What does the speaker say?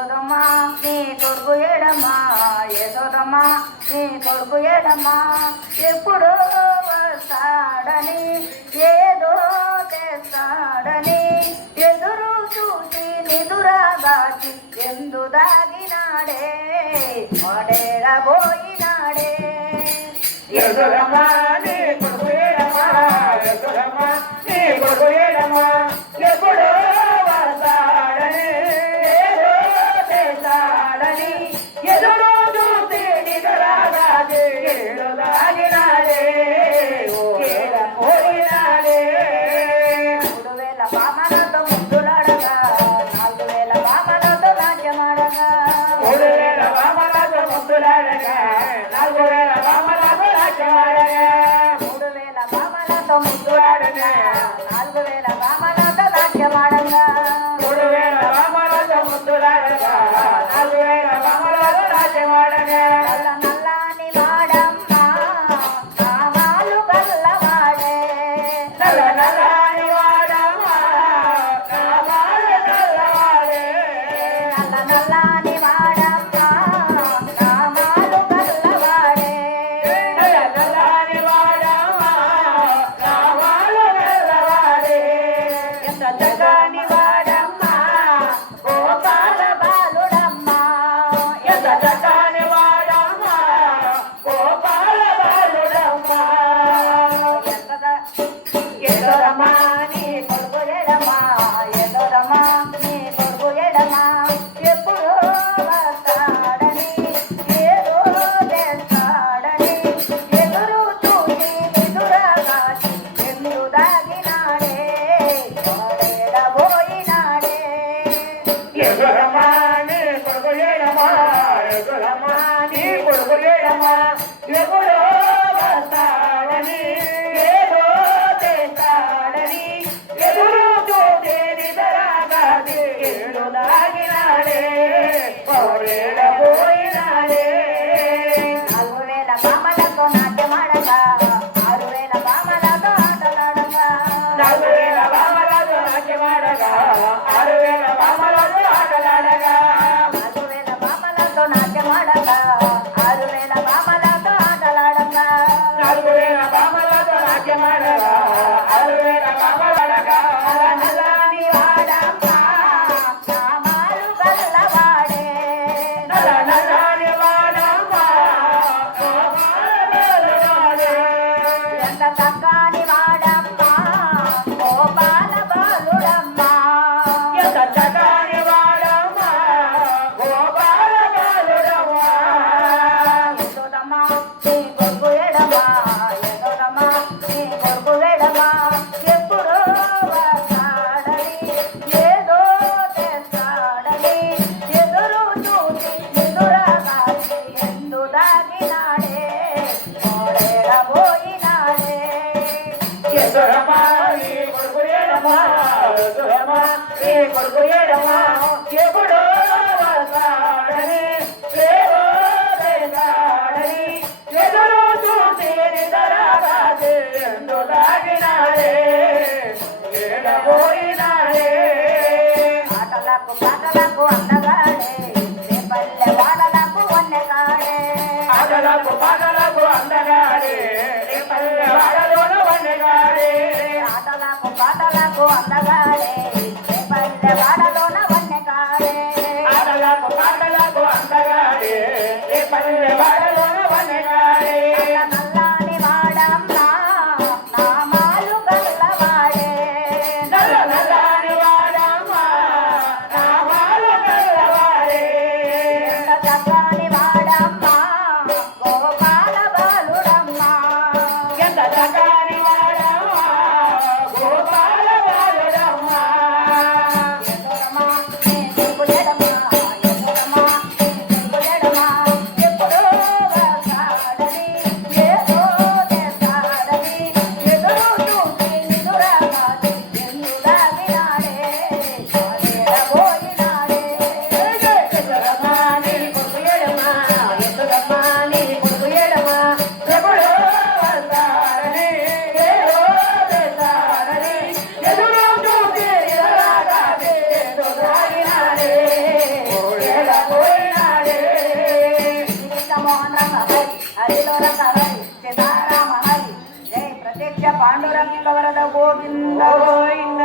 యశోదమ్మ నీ కొడుకు ఏడమ్మా యశోదమ్మ నీ కొడుకు ఏడమ్మా ఎప్పుడు వస్తాడని ఏదో తెస్తాడని ఎదురు చూసి నిదురగాచి ఎందు దాగినాడే వాడేడబోయినాడే యశోదమ్మ నీ కొడుకు ఏడమ్మా యశోదమ్మ నీ కొడుకు ఏడమ్మా ఎప్పుడు వస్తాడని ఏదో చేస్తాడని ఎదురు చూసి నిద్రగాచి ఏడు దాగినాడే పోయినాడే 3000 బామలతో ముద్దులాడగా 4000 బామలతో నాట్యమాడగా 3000 బామలతో ముద్దులాడగా 4000 బామలతో నాట్యమాడగా 3000 బామలతో ముద్దులాడగా 4000 బామలతో నాట్యమాడగా 3000 బామలతో ముద్దులాడగా 4000 బామలతో నాట్యమాడగా నల్లని వాడమ్మ నామాలు గల్లవాడే నల్ల నల్లని వాడమ్మా నామాలు గల్లవాడే నల్లని వాడమ్మ నామాలు గల్లవాడే నల్ల నల్లని వాడమ్మా నామాలు గల్లవాడే ఎంత చక్కని వాడమ్మ గోపాల బాలుడమ్మ ఎంత చక్కని వాడమ్మా గోపాల బాలుడమ్మా ఎదరమ్మా నీ కొడుకు ఎడమా ఎదరమ్మా నీ కొడుకు ఎడమా ఎప్పుడు వస్తాడని ఏదో చేస్తాడని ఎదురు చూసి నిదురగాచి ఎందు దాగినాడే వాడేడబోయినాడే ఎదురమ్మా నీ కొడుకు ఏడమ్మా ఎదురమ్మా నీ కొడుకు ఏడమ్మా ఎప్పుడో వస్తాడని ఏదో చేస్తాడని ఎదురు చూసి నిద్రగాచి ఏడు దాగినాడే పోయినాడే 4000 బామలతో నాట్యమాడగా 6000 బామలతో ఆటలాడగా 4000 బామలతో నాట్యమాడగా 6000 బామలతో ఆటలాడగా 4000 బామలతో నాట్యమాడగా 6000 బామలతో ఆటలాడగా 4000 బామలతో నాట్యమాడగా 6000 బామలాడగా నల్లని వాడమ్మ నామాలు గల్లవాడే నల్ల నల్లని వాడమ్మా గోపాలవాడే ఎంత చక్కని వాడమ్మ గోపాల బాలుడమ్మ ఎంత చక్కని వాడమ్మా గోపాల బాలుడమ్మా యశోదమ్మ నీ కొడుకు ఎడమా యశోదమ్మ నీ కొడుకు ఎడమా ఎప్పుడు వస్తాడని ఏదో తెస్తాడని ఎదురు చూసి నిదురగాచి ఎందు దాగినాడే ఓడేడబోయినాడే ఎదురమ్మా నీ కొడుకు ఏడమ్మా ఎదురమ్మా నీ కొడుకు ఏడమ్మా ఎప్పుడో వస్తాడని ఏదో చేస్తాడని ఎదురు చూసి నిద్రగాచి ఎందు దాగినాడే ఏడబోయినాడే ఆటలకు పాటలకు అందగాడే రేపల్లె వాడలకు వన్నెగాడే ఆటలకు పాటలకు అందగాడే నీ పల్లె వాడలోన వన్నెగాడే ఆటలకు పాటలకు అందగాడే రేపల్లె వాడలోన వన్నెగాడే ఆటలకు పాటలకు అందగాడే నీ పల్లె వాడలోన వన్నెగాడే నల్లని వాడమ్మ నామాలు గల్లవాడే నల్ల నల్లని వాడమ్మా నామాలు గల్లవాడే ఎంత చక్కని వాడమ్మ గోపాల బాలుడమ్మ ఎంత చక్కని వాడమ్మా గోపాల బాలుడమ్మా యశోదమ్మ నీ కొడుకు ఎడమా యశోదమ్మ నీ కొడుకు ఎడమా ఎప్పుడు హరిలో రక హరి సీతారామ హరి జై ప్రత్యక్ష పాండురంగ వరద గోవింద గోవింద